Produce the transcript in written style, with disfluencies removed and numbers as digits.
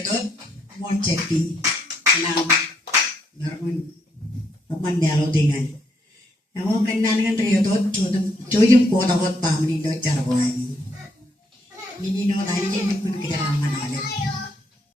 triyotot mon chekti nam narmun paman dialo dengan namo kennan kan triyotot chojum ko tawat pamni do charwani ini no dari jadi pun kita mana